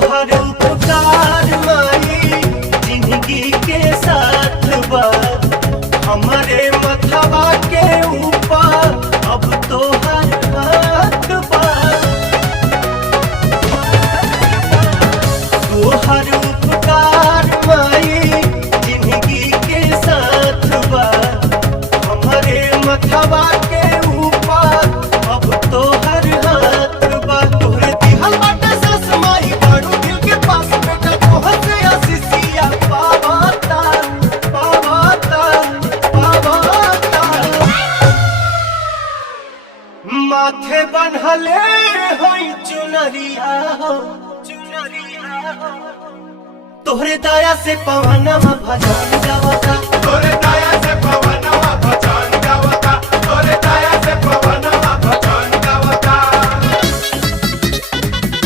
तोहर उपकार माई जिंदगी के साथ बा हमारे मथवा के ऊपर अब तोहर हाथ बा तोहर उपकार माई जिंदगी के साथ बा हमारे मथवा के ऊपर अब तोहर हाथ बा तोहरे दिहल बाटे सस माई बाड़ू दिल के पास बेटा तोहर से आशीषिया पावाता पावाता पावाता माथे बन्हले होई चुनरिया हो चुनरिया हो तोहरे दया से पवनमा भजन गावता तोहरे